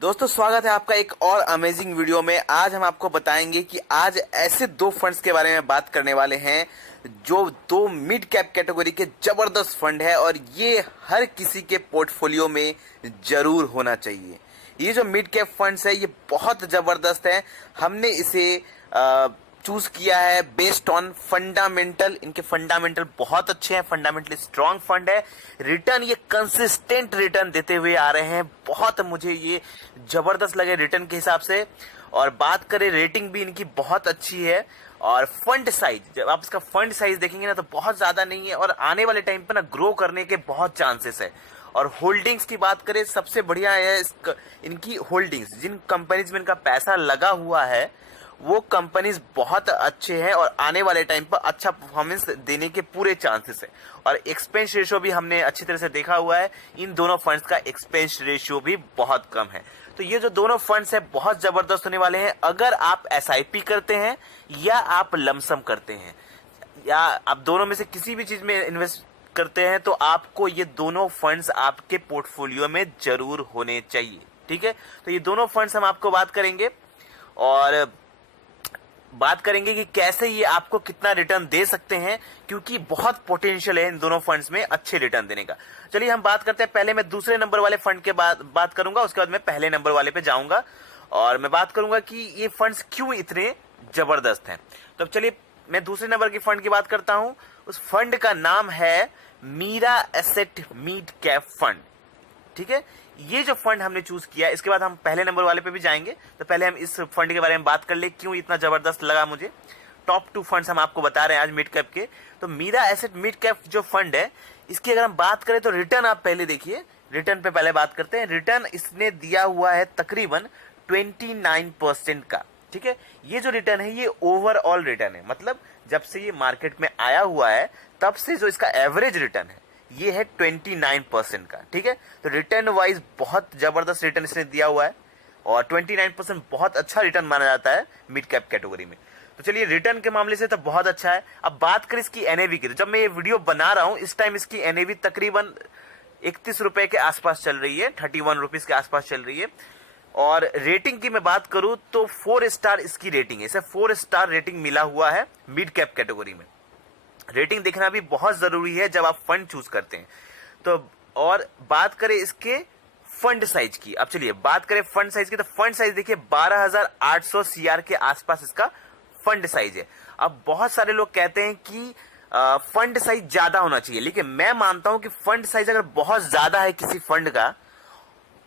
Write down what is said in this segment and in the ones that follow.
दोस्तों स्वागत है आपका एक और अमेजिंग वीडियो में। आज हम आपको बताएंगे कि आज ऐसे दो फंड्स के बारे में बात करने वाले हैं जो दो मिड कैप कैटेगरी के जबरदस्त फंड है और ये हर किसी के पोर्टफोलियो में जरूर होना चाहिए। ये जो मिड कैप फंड्स है ये बहुत जबरदस्त है। हमने इसे चूज किया है बेस्ड ऑन फंडामेंटल। इनके फंडामेंटल बहुत अच्छे हैं, फंडामेंटली स्ट्रॉन्ग फंड है। रिटर्न ये कंसिस्टेंट रिटर्न देते हुए आ रहे हैं। बहुत मुझे ये जबरदस्त लगे रिटर्न के हिसाब से। और बात करें रेटिंग भी इनकी बहुत अच्छी है। और फंड साइज, जब आप इसका फंड साइज देखेंगे ना तो बहुत ज्यादा नहीं है और आने वाले टाइम पे ना ग्रो करने के बहुत चांसेस है। और होल्डिंग्स की बात करें, सबसे बढ़िया है इनकी होल्डिंग्स। जिन कंपनीज में इनका पैसा लगा हुआ है वो कंपनीज बहुत अच्छे हैं और आने वाले टाइम पर अच्छा परफॉर्मेंस देने के पूरे चांसेस है। और एक्सपेंस रेशियो भी हमने अच्छी तरह से देखा हुआ है। इन दोनों फंड्स का एक्सपेंस रेशियो भी बहुत कम है। तो ये जो दोनों फंड्स है बहुत जबरदस्त होने वाले हैं। अगर आप एसआईपी करते हैं या आप लमसम करते हैं या आप दोनों में से किसी भी चीज में इन्वेस्ट करते हैं तो आपको ये दोनों फंड्स आपके पोर्टफोलियो में जरूर होने चाहिए। ठीक है, तो ये दोनों फंड्स हम आपको बात करेंगे और बात करेंगे कि कैसे ये आपको कितना रिटर्न दे सकते हैं, क्योंकि बहुत पोटेंशियल है इन दोनों फंड्स में अच्छे रिटर्न देने का। चलिए हम बात करते हैं। पहले मैं दूसरे नंबर वाले फंड के बात करूंगा, उसके बाद मैं पहले नंबर वाले पे जाऊंगा और मैं बात करूंगा कि ये फंड्स क्यों इतने जबरदस्त हैं। तो चलिए मैं दूसरे नंबर के फंड की बात करता हूं। उस फंड का नाम है Mirae Asset mid cap fund. ठीक है, ये जो फंड हमने चूज किया, इसके बाद हम पहले नंबर वाले पे भी जाएंगे। तो पहले हम इस फंड के बारे में बात कर ले, क्यों इतना जबरदस्त लगा मुझे। टॉप 2 फंड्स हम आपको बता रहे हैं आज मिड कैप के। तो मीरा एसेट मिड कैप जो फंड है, इसकी अगर हम बात करें तो रिटर्न आप पहले देखिए। रिटर्न पे पहले बात करते हैं। रिटर्न इसने दिया हुआ है तकरीबन 29% का। ठीक है, ये जो रिटर्न है ये ओवरऑल रिटर्न है, मतलब जब से ये मार्केट में आया हुआ है तब से जो इसका एवरेज रिटर्न है ये है 29% का। ठीक है, तो रिटर्न वाइज बहुत जबरदस्त रिटर्न इसने दिया हुआ है और 29% बहुत अच्छा रिटर्न माना जाता है मिड कैप कैटेगरी में। तो चलिए रिटर्न के मामले से तो बहुत अच्छा है। अब बात करें इसकी एनएवी की, तो जब मैं ये वीडियो बना रहा हूं इस टाइम इसकी एनएवी तकरीबन 31 रुपए के आसपास चल रही है, 31 रुपीज के आसपास चल रही है। और रेटिंग की मैं बात करूं तो 4 स्टार इसकी रेटिंग है। इसे 4 स्टार रेटिंग मिला हुआ है मिड कैप कैटेगरी में। रेटिंग देखना भी बहुत जरूरी है जब आप फंड चूज करते हैं। तो और बात करें इसके फंड साइज की, अब चलिए बात करें फंड साइज की। तो फंड साइज देखिए 12,800 सीआर के आसपास इसका फंड साइज है। अब बहुत सारे लोग कहते हैं कि फंड साइज ज्यादा होना चाहिए, लेकिन मैं मानता हूं कि फंड साइज अगर बहुत ज्यादा है किसी फंड का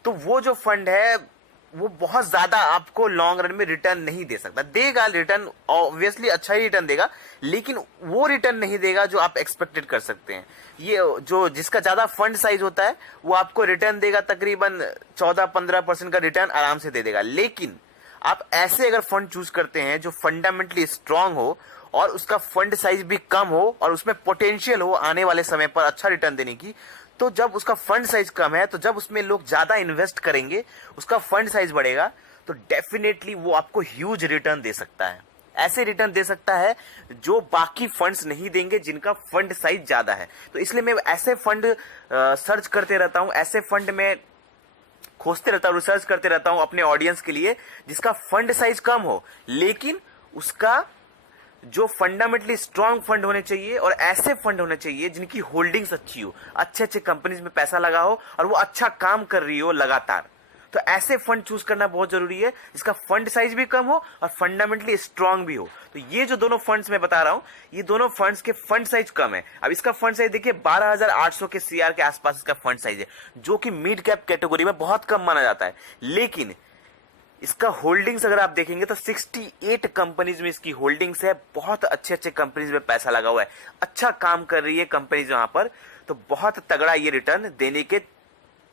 तो वो जो फंड है वो बहुत ज्यादा आपको लॉन्ग रन में रिटर्न नहीं दे सकता। देगा रिटर्न, ऑब्वियसली अच्छा ही रिटर्न देगा, लेकिन वो रिटर्न नहीं देगा जो आप एक्सपेक्टेड कर सकते हैं। ये जो जिसका ज्यादा फंड साइज होता है वो आपको रिटर्न देगा तकरीबन 14-15% का रिटर्न आराम से दे देगा। लेकिन आप ऐसे अगर फंड चूज करते हैं जो फंडामेंटली स्ट्रांग हो और उसका फंड साइज भी कम हो और उसमें पोटेंशियल हो आने वाले समय पर अच्छा रिटर्न देने की, तो जब उसका फंड साइज कम है तो जब उसमें लोग ज्यादा इन्वेस्ट करेंगे, उसका फंड साइज बढ़ेगा, तो डेफिनेटली वो आपको ह्यूज रिटर्न दे सकता है। ऐसे रिटर्न दे सकता है जो बाकी फंड्स नहीं देंगे जिनका फंड साइज ज्यादा है। तो इसलिए मैं ऐसे फंड सर्च करते रहता हूं, ऐसे फंड में खोजते रहता हूं, रिसर्च करते रहता हूं अपने ऑडियंस के लिए जिसका फंड साइज कम हो लेकिन उसका जो फंडामेंटली स्ट्रांग फंड होने चाहिए और ऐसे फंड होने चाहिए जिनकी होल्डिंग्स अच्छी हो, अच्छे अच्छे कंपनीज में पैसा लगा हो और वो अच्छा काम कर रही हो लगातार। तो ऐसे फंड चूज करना बहुत जरूरी है जिसका फंड साइज भी कम हो और फंडामेंटली स्ट्रांग भी हो। तो ये जो दोनों फंड्स मैं बता रहा हूं, ये दोनों फंड्स के फंड साइज कम है। अब इसका फंड साइज देखिए 12,800 के सीआर के आसपास इसका फंड साइज है, जो कि मिड कैप कैटेगरी में बहुत कम माना जाता है। लेकिन इसका होल्डिंग्स अगर आप देखेंगे तो 68 कंपनीज में इसकी होल्डिंग्स है। बहुत अच्छे अच्छे कंपनीज में पैसा लगा हुआ है, अच्छा काम कर रही है कंपनीज वहां पर। तो बहुत तगड़ा ये रिटर्न देने के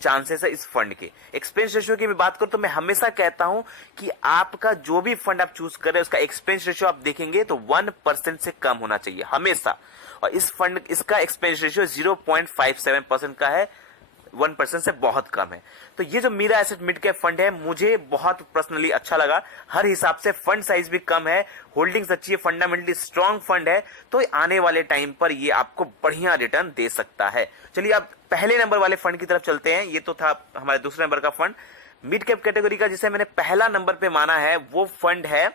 चांसेस है इस फंड के। एक्सपेंस रेशियो की मैं बात करूं तो मैं हमेशा कहता हूं कि आपका जो भी फंड आप चूज कर रहे हैं उसका एक्सपेंस रेशियो आप देखेंगे तो 1% से कम होना चाहिए हमेशा। और इस फंड इसका एक्सपेंस रेशियो 0.57% का है, 1% से बहुत कम है। तो ये जो Mirae Asset mid cap fund है मुझे बहुत पर्सनली अच्छा लगा। हर हिसाब से फंड साइज भी कम है, होल्डिंग्स अच्छी है, फंडामेंटली स्ट्रांग फंड है। तो आने वाले टाइम पर ये आपको बढ़िया रिटर्न दे सकता है। चलिए अब पहले नंबर वाले फंड की तरफ चलते हैं। ये तो था हमारे दूसरे नंबर का फंड। मिड कैप कैटेगरी का जिसे मैंने पहला नंबर पे माना है वो फंड है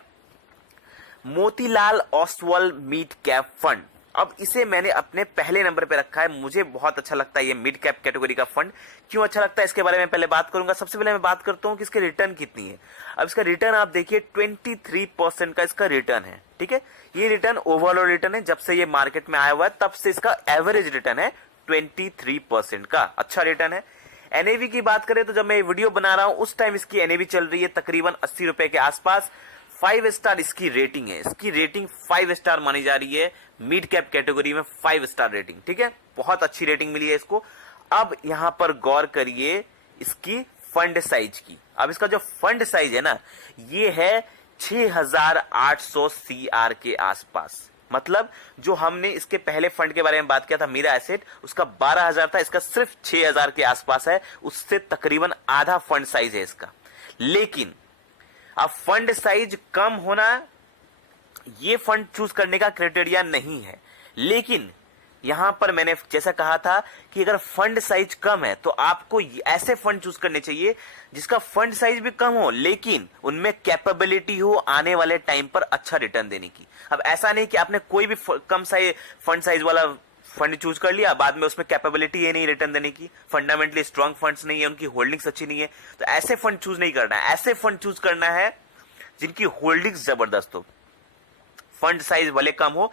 Motilal Oswal mid cap fund. अब इसे मैंने अपने पहले नंबर पे रखा है। मुझे बहुत अच्छा लगता है ये मिड कैप कैटेगरी का फंड। क्यों अच्छा लगता है इसके बारे में पहले बात करूंगा। सबसे पहले मैं बात करता हूं कि इसके रिटर्न कितनी है। अब इसका रिटर्न आप देखिए 23% का इसका रिटर्न है। ठीक है, ये रिटर्न ओवरऑल रिटर्न है, जब से ये मार्केट में आया हुआ है तब से इसका एवरेज रिटर्न है 23% का। अच्छा रिटर्न है। एनएवी की बात करें तो जब मैं वीडियो बना रहा हूं उस टाइम इसकी एनएवी चल रही है तकरीबन 80 रुपए के आसपास। 5 स्टार इसकी रेटिंग है। इसकी रेटिंग 5 स्टार मानी जा रही है मिड कैप कैटेगरी में। 5 स्टार रेटिंग, ठीक है, बहुत अच्छी रेटिंग मिली है इसको। अब यहां पर गौर करिए इसकी फंड साइज की। अब इसका जो फंड साइज है ना, ये है 6800 CR के आसपास। मतलब जो हमने इसके पहले फंड के बारे में बात किया था मीरा एसेट, उसका 12,000 था, इसका सिर्फ 6,000 के आसपास है। उससे तकरीबन आधा फंड साइज है इसका। लेकिन अब फंड साइज कम होना ये फंड चूज करने का क्राइटेरिया नहीं है। लेकिन यहां पर मैंने जैसा कहा था कि अगर फंड साइज कम है तो आपको ऐसे फंड चूज करने चाहिए जिसका फंड साइज भी कम हो लेकिन उनमें कैपेबिलिटी हो आने वाले टाइम पर अच्छा रिटर्न देने की। अब ऐसा नहीं कि आपने कोई भी कम फंड साइज वाला फंड चूज कर लिया, बाद में उसमें कैपेबिलिटी है नहीं रिटर्न देने की, फंडामेंटली स्ट्रांग फंड्स नहीं है, उनकी होल्डिंग्स अच्छी नहीं है, तो ऐसे फंड चूज नहीं करना है। ऐसे फंड चूज करना है जिनकी होल्डिंग्स जबरदस्त हो, फंड साइज भले कम हो।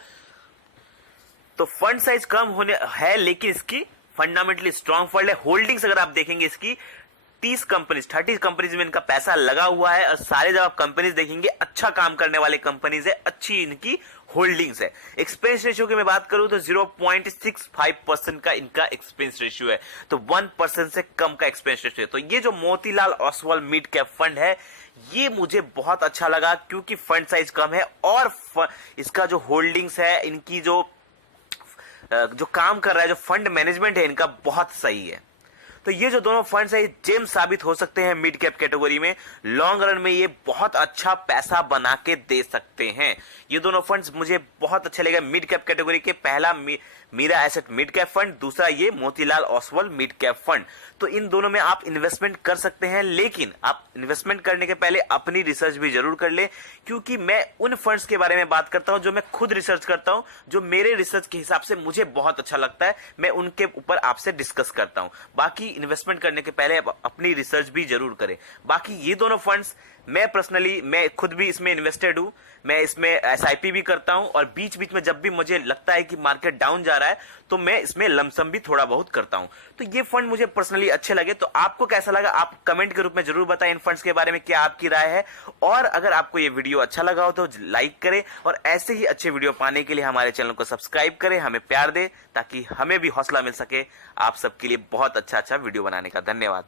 तो फंड साइज कम होने है लेकिन इसकी फंडामेंटली स्ट्रांग फंड है। होल्डिंग्स अगर आप देखेंगे इसकी 30 कंपनीज में इनका पैसा लगा हुआ है और सारे जब आप कंपनीज देखेंगे अच्छा काम करने वाले कंपनीज है, अच्छी इनकी होल्डिंग्स है। एक्सपेंस रेशियो की मैं बात करूं तो 0.65% का इनका एक्सपेंस रेशियो है, तो 1% से कम का एक्सपेंस रेशियो है। तो ये जो Motilal Oswal mid cap fund है ये मुझे बहुत अच्छा लगा क्योंकि फंड साइज कम है और इसका जो होल्डिंग्स है, इनकी जो काम कर रहा है, जो फंड मैनेजमेंट है इनका बहुत सही है। तो ये जो दोनों फंड्स है ये जेम साबित हो सकते हैं मिड कैप कैटेगरी में। लॉन्ग रन में ये बहुत अच्छा पैसा बना के दे सकते हैं। ये दोनों फंड्स मुझे बहुत अच्छे लगे मिड कैप कैटेगरी के। पहला Mirae Asset mid cap fund, दूसरा ये Motilal Oswal mid cap fund. तो इन दोनों में आप इन्वेस्टमेंट कर सकते हैं, लेकिन आप इन्वेस्टमेंट करने के पहले अपनी रिसर्च भी जरूर कर ले, क्योंकि मैं उन फंड्स के बारे में बात करता हूं जो मैं खुद रिसर्च करता हूं, जो मेरे रिसर्च के हिसाब से मुझे बहुत अच्छा लगता है, मैं उनके ऊपर आपसे डिस्कस करता हूं। बाकी इन्वेस्टमेंट करने के पहले आप अपनी रिसर्च भी जरूर करें। बाकी ये दोनों फंड्स मैं खुद भी इसमें इन्वेस्टेड हूं। मैं इसमें एसआईपी भी करता हूं और बीच बीच में जब भी मुझे लगता है कि मार्केट डाउन जा रहा है तो मैं इसमें लमसम भी थोड़ा बहुत करता हूं। तो ये फंड मुझे पर्सनली अच्छे लगे। तो आपको कैसा लगा आप कमेंट के रूप में जरूर बताएं इन फंड्स के बारे में क्या आपकी राय है। और अगर आपको ये वीडियो अच्छा लगा हो तो लाइक करें और ऐसे ही अच्छे वीडियो पाने के लिए हमारे चैनल को सब्सक्राइब करें, हमें प्यार दें ताकि हमें भी हौसला मिल सके आप सबके लिए बहुत अच्छा वीडियो बनाने का। धन्यवाद।